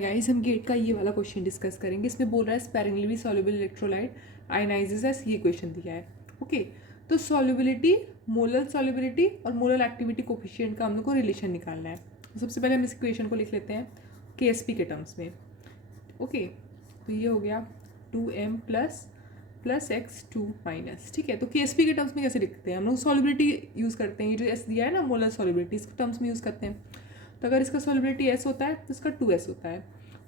Guys हम gate का ये वाला क्वेश्चन डिस्कस करेंगे। इसमें बोल रहा है sparingly soluble electrolyte ionizes as, ये क्वेश्चन दिया है। ओके, तो सॉल्युबिलिटी, मोलर सॉल्युबिलिटी और मोलर एक्टिविटी कोफिशिएंट का हम लोग को रिलेशन निकालना है। तो सबसे पहले हम इस इक्वेशन को लिख लेते हैं केएसपी के टर्म्स में। ओके, तो ये हो गया 2m प्लस एक्स 2 माइनस। ठीक है, तो केएसपी के टर्म्स में कैसे लिखते हैं हम लोग? सॉल्युबिलिटी यूज़ करते हैं। ये जो एस दिया है ना, मोलर सॉल्युबिलिटी, इसके टर्म्स में यूज़ करते हैं। तो अगर इसका सॉल्युबिलिटी एस होता है तो इसका 2s होता है,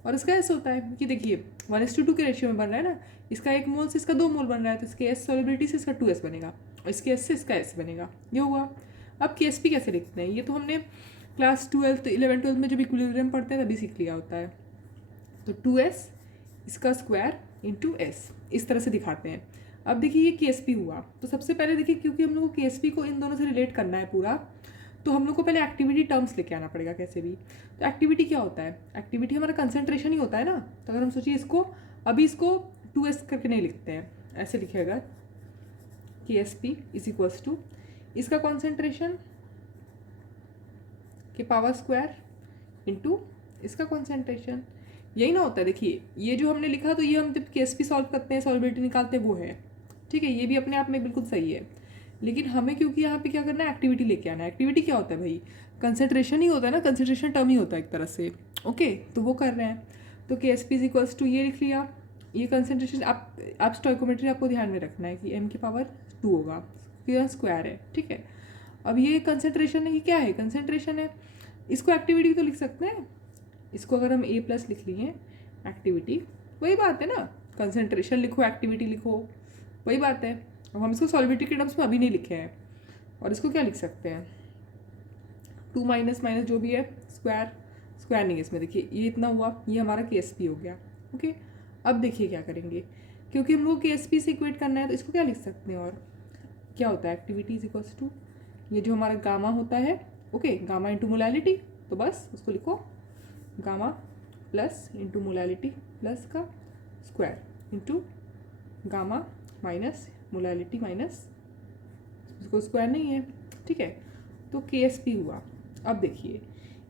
और इसका एस होता है कि देखिए 1:2 के रेशियो में बन रहा है ना। इसका 1 मोल से इसका 2 मोल बन रहा है, तो इसके एस सॉल्युबिलिटी से इसका 2s बनेगा, और इसके एस से इसका एस बनेगा। ये हुआ। अब केएसपी कैसे लिखते हैं? ये तो हमने क्लास 11th-12th में जब इक्विलिब्रियम पढ़ते हैं तभी सीख लिया होता है। तो 2s इसका स्क्वायर इंटू एस, इस तरह से दिखाते हैं। अब देखिए ये केएसपी हुआ। तो सबसे पहले देखिए, क्योंकि हम लोग को केएसपी को इन दोनों से रिलेट करना है पूरा, तो हम लोग को पहले एक्टिविटी टर्म्स लेके आना पड़ेगा कैसे भी। तो एक्टिविटी क्या होता है? एक्टिविटी हमारा कंसंट्रेशन ही होता है ना। तो अगर हम सोचिए इसको, अभी इसको 2s करके नहीं लिखते हैं, ऐसे लिखेगा KSP इज इक्वल्स टू इसका कॉन्सेंट्रेशन के पावर स्क्वायर इंटू इसका कॉन्सेंट्रेशन। यही ना होता है। देखिए ये जो हमने लिखा, तो ये हम जब KSP सॉल्व करते हैं, सॉल्युबिलिटी निकालते हैं, वो है। ठीक है, ये भी अपने आप में बिल्कुल सही है। लेकिन हमें क्योंकि यहाँ पे क्या करना है, एक्टिविटी लेके आना है। एक्टिविटी क्या होता है भाई? कंसंट्रेशन ही होता है ना, कंसंट्रेशन टर्म ही होता है एक तरह से। ओके, तो वो कर रहे हैं। तो KSP इज इक्वल्स टू ये लिख लिया। ये कंसंट्रेशन आप स्टोइकोमेट्री आपको ध्यान में रखना है कि m की पावर 2 होगा, फिर स्क्वायर है। ठीक है, अब ये कंसंट्रेशन है, ये क्या है? कंसंट्रेशन है। इसको एक्टिविटी तो लिख सकते हैं। इसको अगर हम a प्लस लिख लिए एक्टिविटी, वही बात है ना। कंसंट्रेशन लिखो, एक्टिविटी लिखो, वही बात है। अब हम इसको सॉल्युबिलिटी के टर्म्स में अभी नहीं लिखे हैं, और इसको क्या लिख सकते हैं? 2 माइनस माइनस जो भी है, स्क्वायर। स्क्वायर नहीं है इसमें, देखिए ये इतना हुआ, ये हमारा KSP हो गया। ओके, अब देखिए क्या करेंगे, क्योंकि हम लोग KSP से इक्वेट करना है, तो इसको क्या लिख सकते हैं? और क्या होता है? एक्टिविटी इज इक्वल्स टू ये जो हमारा गामा होता है। ओके, गामा इंटू मोलैलिटी, तो बस उसको लिखो gamma plus into molality plus का square into gamma minus molality minus, इसको स्क्वायर नहीं है। ठीक है, तो KSP हुआ। अब देखिए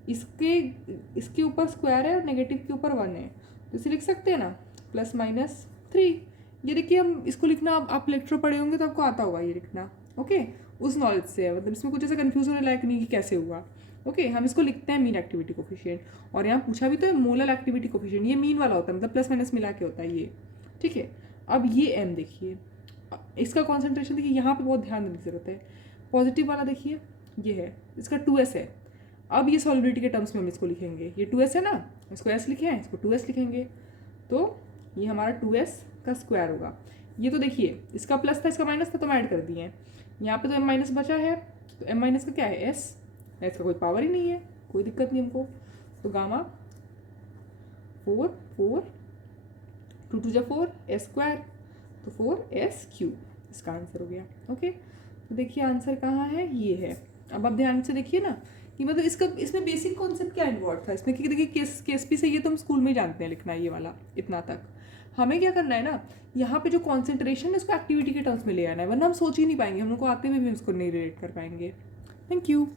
इसके ऊपर स्क्वायर है और नेगेटिव के ऊपर 1 है, तो इसे लिख सकते हैं ना +-3। ये देखिए, हम इसको लिखना, आप लेक्चर पढ़े होंगे तो आपको आता होगा ये लिखना। ओके, उस नॉलेज से है, मतलब इसमें कुछ ऐसा कन्फ्यूज होने लायक नहीं कि कैसे हुआ। ओके, हम इसको लिखते हैं मीन एक्टिविटी कोफिशिएंट, और यहाँ पूछा भी तो है मोलर एक्टिविटी कोफिशिएंट। ये मीन वाला होता है, मतलब प्लस माइनस मिला के होता है ये। ठीक है, अब ये m देखिए, इसका कॉन्सेंट्रेशन देखिए, यहाँ पे बहुत ध्यान देने की जरूरत है। पॉजिटिव वाला देखिए ये है, इसका 2s है। अब ये सॉल्युबिलिटी के टर्म्स में हम इसको लिखेंगे, ये 2s है ना, इसको s लिखे हैं, इसको 2s लिखेंगे, तो ये हमारा 2s का स्क्वायर होगा। ये तो देखिए इसका प्लस था, इसका माइनस था, तो हम ऐड कर दिए हैं। यहाँ पे तो m माइनस बचा है, तो m माइनस का क्या है? s का कोई पावर ही नहीं है, कोई दिक्कत नहीं हमको। तो गामा 4 2 2 4 s स्क्वायर, तो 4s3, इसका आंसर हो गया। ओके, तो देखिए आंसर कहाँ है? ये है। अब आप ध्यान से देखिए ना कि मतलब इसमें बेसिक कॉन्सेप्ट क्या इन्वॉल्व था इसमें, क्योंकि देखिए KSP से ये तो हम स्कूल में ही जानते हैं लिखना, ये वाला इतना तक। हमें क्या करना है ना, यहाँ पे जो कॉन्सेंट्रेशन है उसको एक्टिविटी के टर्म्स में ले आना है, वरना हम सोच ही नहीं पाएंगे, हम लोग को आते हुए भी उसको नहीं रिलेट कर पाएंगे। Thank you.